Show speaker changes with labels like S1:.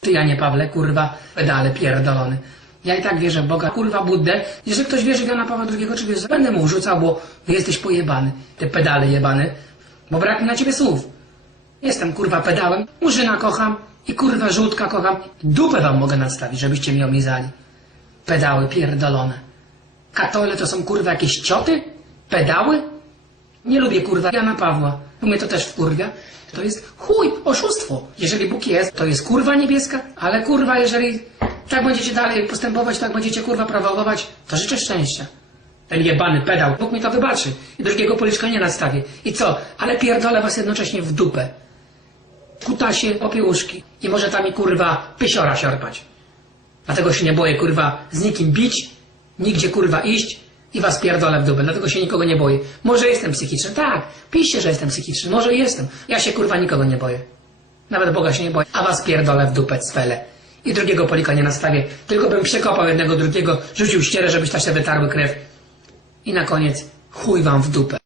S1: Ty Janie Pawle, kurwa, pedale pierdolony. Ja i tak wierzę w Boga, kurwa Buddę. Jeżeli ktoś wierzy w Jana Pawła II, wiesz, będę mu rzucał, bo jesteś pojebany. Te pedale jebany. Bo brak mi na ciebie słów. Jestem kurwa pedałem, murzyna kocham i kurwa żółtka kocham. Dupę wam mogę nastawić, żebyście mi omizali. Pedały pierdolone. Katole to są kurwa jakieś cioty? Pedały? Nie lubię kurwa Jana Pawła. Bo mnie to też wkurwia. To jest chuj, oszustwo. Jeżeli Bóg jest, to jest kurwa niebieska, ale kurwa, jeżeli tak będziecie dalej postępować, tak będziecie kurwa prowokować, to życzę szczęścia. Ten jebany pedał, Bóg mi to wybaczy. I drugiego policzka nie nastawię. I co? Ale pierdolę was jednocześnie w dupę. Kutasie, popiełuszki. I może tam i kurwa pysiora siorpać. Dlatego się nie boję kurwa z nikim bić, nigdzie kurwa iść i was pierdolę w dupę. Dlatego się nikogo nie boję. Może jestem psychiczny, tak. Piszcie, że jestem psychiczny. Może jestem. Ja się kurwa nikogo nie boję. Nawet Boga się nie boję. A was pierdolę w dupę cwele. I drugiego polika nie nastawię. Tylko bym przekopał jednego drugiego, rzucił ścierę, żeby się wytarły krew. I na koniec chuj wam w dupę.